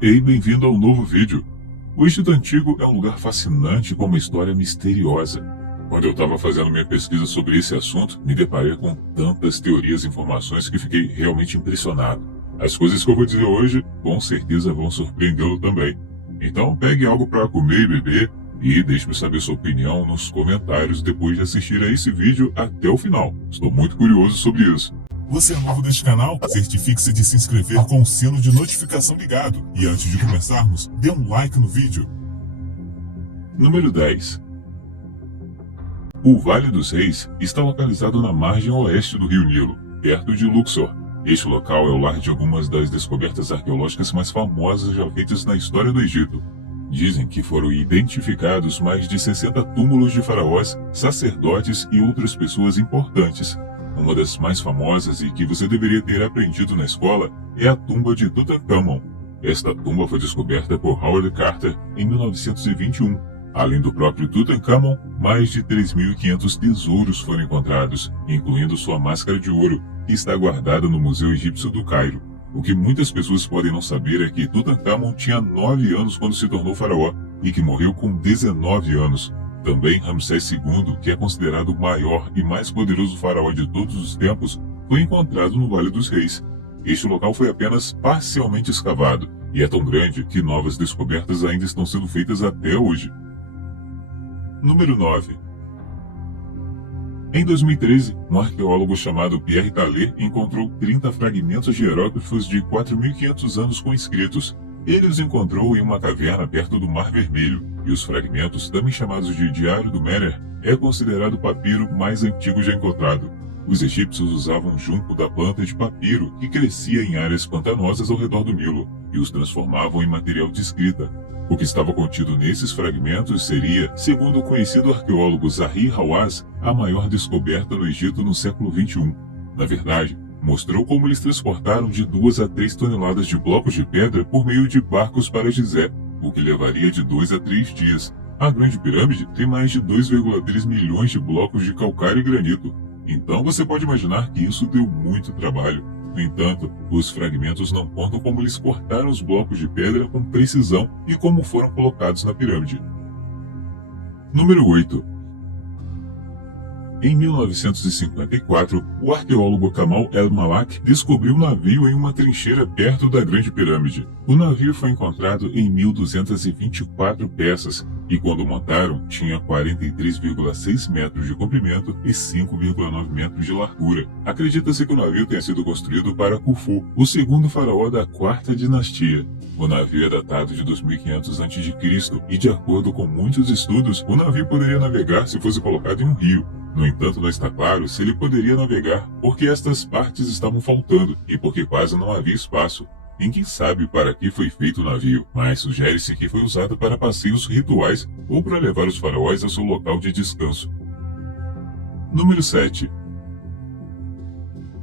Ei, bem-vindo ao novo vídeo. O Egito Antigo é um lugar fascinante com uma história misteriosa. Quando eu estava fazendo minha pesquisa sobre esse assunto, me deparei com tantas teorias e informações que fiquei realmente impressionado. As coisas que eu vou dizer hoje, com certeza vão surpreendê-lo também. Então pegue algo para comer e beber e deixe-me saber sua opinião nos comentários depois de assistir a esse vídeo até o final. Estou muito curioso sobre isso. Você é novo neste canal? Certifique-se de se inscrever com o sino de notificação ligado. E antes de começarmos, dê um like no vídeo. Número 10. O Vale dos Reis está localizado na margem oeste do rio Nilo, perto de Luxor. Este local é o lar de algumas das descobertas arqueológicas mais famosas já feitas na história do Egito. Dizem que foram identificados mais de 60 túmulos de faraós, sacerdotes e outras pessoas importantes. Uma das mais famosas e que você deveria ter aprendido na escola é a tumba de Tutankhamon. Esta tumba foi descoberta por Howard Carter em 1921. Além do próprio Tutankhamon, mais de 3.500 tesouros foram encontrados, incluindo sua máscara de ouro, que está guardada no Museu Egípcio do Cairo. O que muitas pessoas podem não saber é que Tutankhamon tinha 9 anos quando se tornou faraó e que morreu com 19 anos. Também Ramsés II, que é considerado o maior e mais poderoso faraó de todos os tempos, foi encontrado no Vale dos Reis. Este local foi apenas parcialmente escavado e é tão grande que novas descobertas ainda estão sendo feitas até hoje. Número 9. Em 2013, um arqueólogo chamado Pierre Tallet encontrou 30 fragmentos de hieróglifos de 4.500 anos com escritos. Ele os encontrou em uma caverna perto do Mar Vermelho, e os fragmentos, também chamados de Diário do Merer, é considerado o papiro mais antigo já encontrado. Os egípcios usavam junco da planta de papiro, que crescia em áreas pantanosas ao redor do Nilo, e os transformavam em material de escrita. O que estava contido nesses fragmentos seria, segundo o conhecido arqueólogo Zahi Hawass, a maior descoberta no Egito no século XXI. Na verdade, mostrou como eles transportaram de 2 a 3 toneladas de blocos de pedra por meio de barcos para Gizé, o que levaria de 2 a 3 dias. A Grande Pirâmide tem mais de 2,3 milhões de blocos de calcário e granito, então você pode imaginar que isso deu muito trabalho. No entanto, os fragmentos não contam como eles cortaram os blocos de pedra com precisão e como foram colocados na pirâmide. Número 8. Em 1954, o arqueólogo Kamal El-Malak descobriu um navio em uma trincheira perto da Grande Pirâmide. O navio foi encontrado em 1.224 peças e, quando montaram, tinha 43,6 metros de comprimento e 5,9 metros de largura. Acredita-se que o navio tenha sido construído para Khufu, o segundo faraó da quarta dinastia. O navio é datado de 2500 a.C. e, de acordo com muitos estudos, o navio poderia navegar se fosse colocado em um rio. No entanto, não está claro se ele poderia navegar porque estas partes estavam faltando e porque quase não havia espaço. Ninguém sabe para que foi feito o navio, mas sugere-se que foi usado para passeios rituais ou para levar os faraós ao seu local de descanso. Número 7.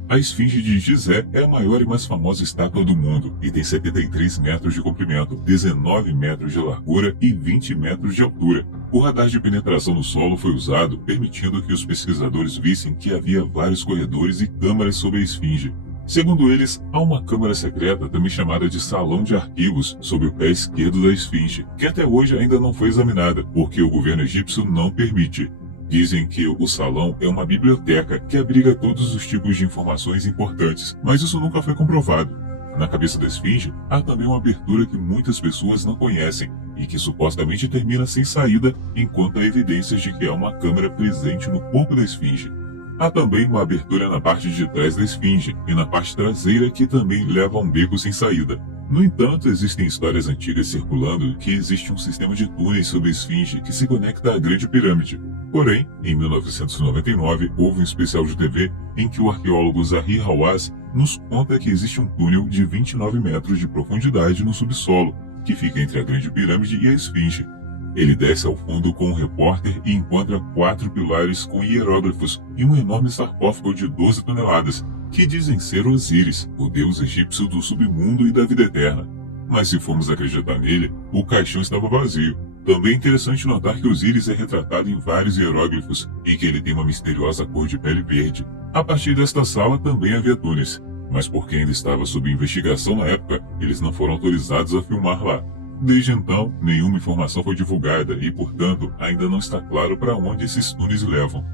A Esfinge de Gizé é a maior e mais famosa estátua do mundo e tem 73 metros de comprimento, 19 metros de largura e 20 metros de altura. O radar de penetração no solo foi usado, permitindo que os pesquisadores vissem que havia vários corredores e câmaras sobre a Esfinge. Segundo eles, há uma câmara secreta, também chamada de Salão de Arquivos, sob o pé esquerdo da Esfinge, que até hoje ainda não foi examinada, porque o governo egípcio não permite. Dizem que o salão é uma biblioteca que abriga todos os tipos de informações importantes, mas isso nunca foi comprovado. Na cabeça da Esfinge, há também uma abertura que muitas pessoas não conhecem e que supostamente termina sem saída, enquanto há evidências de que há uma câmara presente no corpo da Esfinge. Há também uma abertura na parte de trás da Esfinge e na parte traseira que também leva a um beco sem saída. No entanto, existem histórias antigas circulando que existe um sistema de túneis sob a Esfinge que se conecta à Grande Pirâmide. Porém, em 1999, houve um especial de TV em que o arqueólogo Zahi Hawass nos conta que existe um túnel de 29 metros de profundidade no subsolo, que fica entre a Grande Pirâmide e a Esfinge. Ele desce ao fundo com um repórter e encontra 4 pilares com hieróglifos e um enorme sarcófago de 12 toneladas, que dizem ser Osíris, o deus egípcio do submundo e da vida eterna. Mas se formos acreditar nele, o caixão estava vazio. Também é interessante notar que Osíris é retratado em vários hieróglifos e que ele tem uma misteriosa cor de pele verde. A partir desta sala também havia túneis. mas porque ainda estava sob investigação na época, eles não foram autorizados a filmar lá. Desde então, nenhuma informação foi divulgada e, portanto, ainda não está claro para onde esses túneis levam.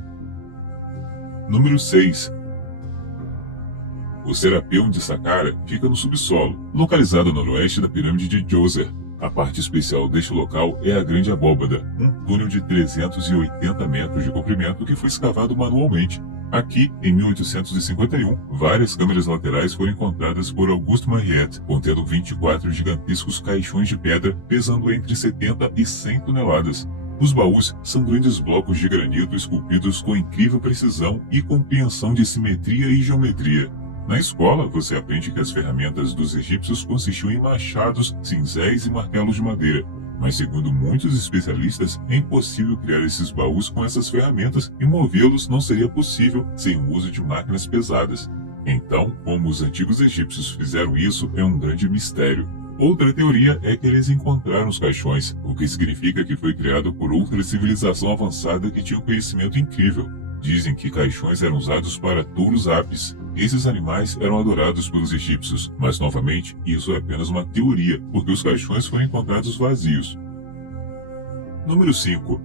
Número 6. O Serapeum de Saqqara fica no subsolo, localizado a noroeste da pirâmide de Djoser. A parte especial deste local é a Grande Abóbada, um túnel de 380 metros de comprimento que foi escavado manualmente. Aqui, em 1851, várias câmeras laterais foram encontradas por Auguste Mariette, contendo 24 gigantescos caixões de pedra pesando entre 70 e 100 toneladas. Os baús são grandes blocos de granito esculpidos com incrível precisão e compreensão de simetria e geometria. Na escola, você aprende que as ferramentas dos egípcios consistiam em machados, cinzéis e martelos de madeira. Mas segundo muitos especialistas, é impossível criar esses baús com essas ferramentas e movê-los não seria possível sem o uso de máquinas pesadas. Então, como os antigos egípcios fizeram isso é um grande mistério. Outra teoria é que eles encontraram os caixões, o que significa que foi criado por outra civilização avançada que tinha um conhecimento incrível. Dizem que caixões eram usados para touros apis. Esses animais eram adorados pelos egípcios, mas novamente, isso é apenas uma teoria, porque os caixões foram encontrados vazios. Número 5.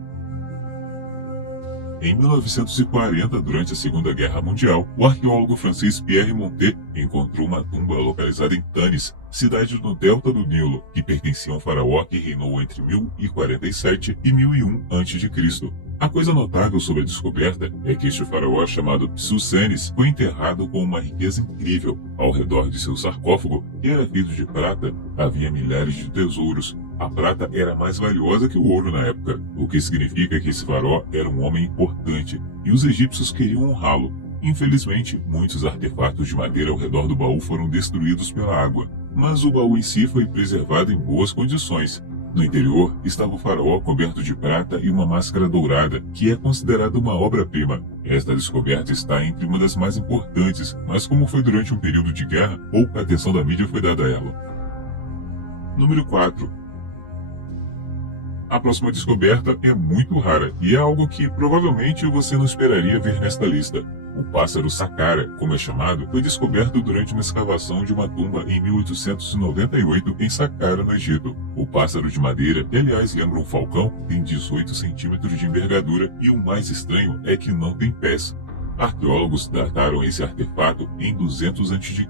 Em 1940, durante a Segunda Guerra Mundial, o arqueólogo francês Pierre Montet encontrou uma tumba localizada em Tanis, cidade no delta do Nilo, que pertencia a um faraó que reinou entre 1047 e 1001 a.C. A coisa notável sobre a descoberta é que este faraó, chamado Psusenes, foi enterrado com uma riqueza incrível. Ao redor de seu sarcófago, que era feito de prata, havia milhares de tesouros. A prata era mais valiosa que o ouro na época, o que significa que esse faraó era um homem importante, e os egípcios queriam honrá-lo. Infelizmente, muitos artefatos de madeira ao redor do baú foram destruídos pela água, mas o baú em si foi preservado em boas condições. No interior estava o faraó coberto de prata e uma máscara dourada, que é considerada uma obra-prima. Esta descoberta está entre uma das mais importantes, mas como foi durante um período de guerra, pouca atenção da mídia foi dada a ela. Número 4. A próxima descoberta é muito rara e é algo que provavelmente você não esperaria ver nesta lista. O pássaro Saqqara, como é chamado, foi descoberto durante uma escavação de uma tumba em 1898 em Saqqara, no Egito. O pássaro de madeira, que aliás lembra um falcão, tem 18 centímetros de envergadura e o mais estranho é que não tem pés. Arqueólogos dataram esse artefato em 200 a.C.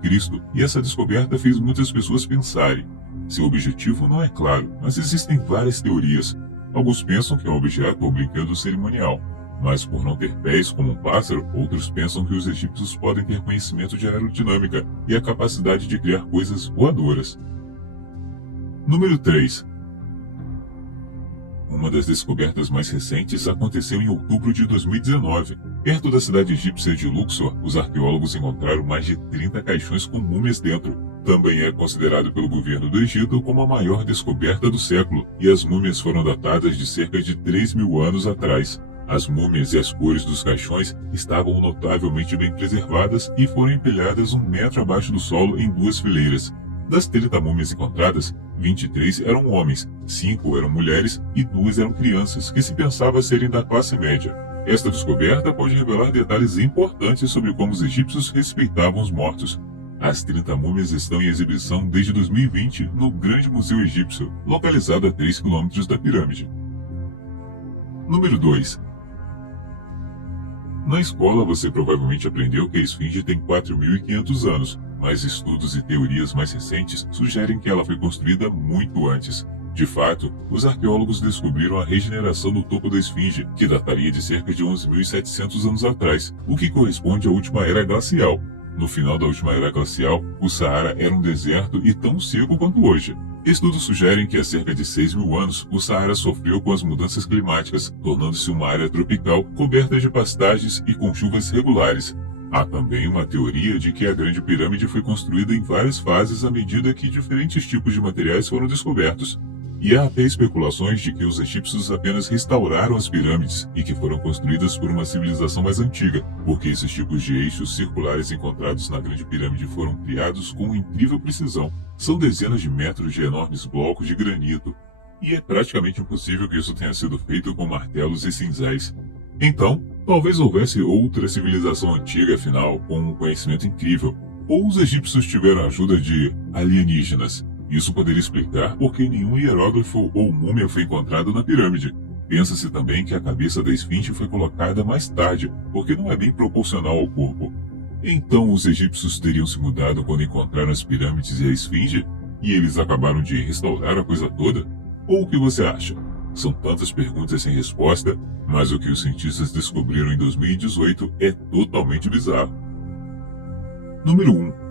e essa descoberta fez muitas pessoas pensarem. Seu objetivo não é claro, mas existem várias teorias. Alguns pensam que é um objeto ou brinquedo cerimonial, mas por não ter pés como um pássaro, outros pensam que os egípcios podem ter conhecimento de aerodinâmica e a capacidade de criar coisas voadoras. Número 3. Uma das descobertas mais recentes aconteceu em outubro de 2019. Perto da cidade egípcia de Luxor, os arqueólogos encontraram mais de 30 caixões com múmias dentro. Também é considerado pelo governo do Egito como a maior descoberta do século, e as múmias foram datadas de cerca de 3.000 anos atrás. As múmias e as cores dos caixões estavam notavelmente bem preservadas e foram empilhadas 1 metro abaixo do solo em 2 fileiras. Das 30 múmias encontradas, 23 eram homens, 5 eram mulheres e 2 eram crianças, que se pensava serem da classe média. Esta descoberta pode revelar detalhes importantes sobre como os egípcios respeitavam os mortos. As 30 múmias estão em exibição desde 2020 no Grande Museu Egípcio, localizado a 3 km da pirâmide. Número 2. Na escola você provavelmente aprendeu que a esfinge tem 4.500 anos, mas estudos e teorias mais recentes sugerem que ela foi construída muito antes. De fato, os arqueólogos descobriram a regeneração do topo da esfinge, que dataria de cerca de 11.700 anos atrás, o que corresponde à última era glacial. No final da última era glacial, o Saara era um deserto e tão seco quanto hoje. Estudos sugerem que há cerca de 6.000 anos, o Saara sofreu com as mudanças climáticas, tornando-se uma área tropical coberta de pastagens e com chuvas regulares. Há também uma teoria de que a Grande Pirâmide foi construída em várias fases à medida que diferentes tipos de materiais foram descobertos. E há até especulações de que os egípcios apenas restauraram as pirâmides e que foram construídas por uma civilização mais antiga, porque esses tipos de eixos circulares encontrados na Grande Pirâmide foram criados com incrível precisão. São dezenas de metros de enormes blocos de granito, e é praticamente impossível que isso tenha sido feito com martelos e cinzéis. Então, talvez houvesse outra civilização antiga, afinal, com um conhecimento incrível. Ou os egípcios tiveram a ajuda de alienígenas? Isso poderia explicar por que nenhum hieróglifo ou múmia foi encontrado na pirâmide. Pensa-se também que a cabeça da esfinge foi colocada mais tarde, porque não é bem proporcional ao corpo. Então os egípcios teriam se mudado quando encontraram as pirâmides e a esfinge? E eles acabaram de restaurar a coisa toda? Ou o que você acha? São tantas perguntas sem resposta, mas o que os cientistas descobriram em 2018 é totalmente bizarro. Número 1.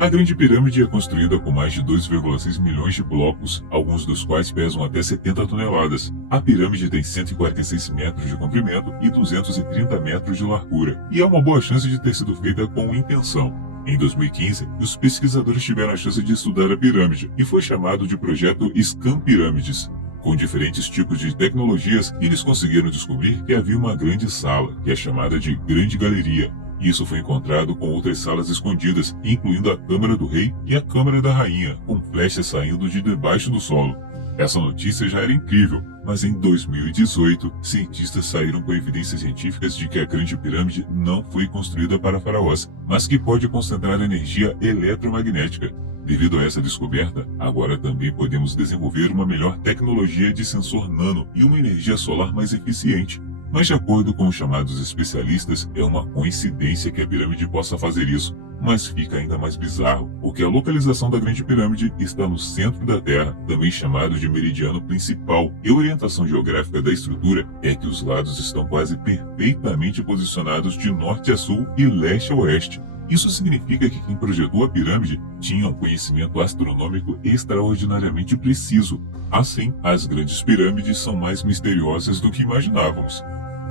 A Grande Pirâmide é construída com mais de 2,6 milhões de blocos, alguns dos quais pesam até 70 toneladas. A pirâmide tem 146 metros de comprimento e 230 metros de largura, e há uma boa chance de ter sido feita com intenção. Em 2015, os pesquisadores tiveram a chance de estudar a pirâmide, e foi chamado de Projeto Scan Pirâmides. Com diferentes tipos de tecnologias, eles conseguiram descobrir que havia uma grande sala, que é chamada de Grande Galeria. Isso foi encontrado com outras salas escondidas, incluindo a Câmara do Rei e a Câmara da Rainha, com flechas saindo de debaixo do solo. Essa notícia já era incrível, mas em 2018, cientistas saíram com evidências científicas de que a Grande Pirâmide não foi construída para faraós, mas que pode concentrar energia eletromagnética. Devido a essa descoberta, agora também podemos desenvolver uma melhor tecnologia de sensor nano e uma energia solar mais eficiente. Mas, de acordo com os chamados especialistas, é uma coincidência que a pirâmide possa fazer isso. Mas fica ainda mais bizarro, porque a localização da Grande Pirâmide está no centro da Terra, também chamado de meridiano principal, e a orientação geográfica da estrutura é que os lados estão quase perfeitamente posicionados de norte a sul e leste a oeste. Isso significa que quem projetou a pirâmide tinha um conhecimento astronômico extraordinariamente preciso. Assim, as grandes pirâmides são mais misteriosas do que imaginávamos.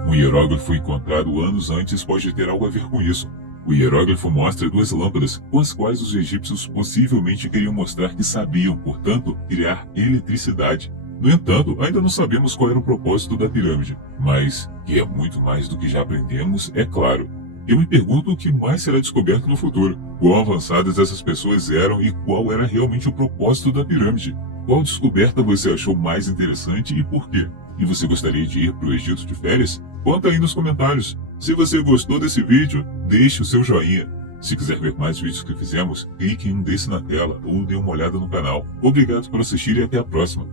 Um hieróglifo encontrado anos antes pode ter algo a ver com isso. O hieróglifo mostra duas lâmpadas, com as quais os egípcios possivelmente queriam mostrar que sabiam, portanto, criar eletricidade. No entanto, ainda não sabemos qual era o propósito da pirâmide, mas que é muito mais do que já aprendemos, é claro. Eu me pergunto o que mais será descoberto no futuro. Quão avançadas essas pessoas eram e qual era realmente o propósito da pirâmide. Qual descoberta você achou mais interessante e por quê? E você gostaria de ir para o Egito de férias? Conta aí nos comentários. Se você gostou desse vídeo, deixe o seu joinha. Se quiser ver mais vídeos que fizemos, clique em um desse na tela ou dê uma olhada no canal. Obrigado por assistir e até a próxima.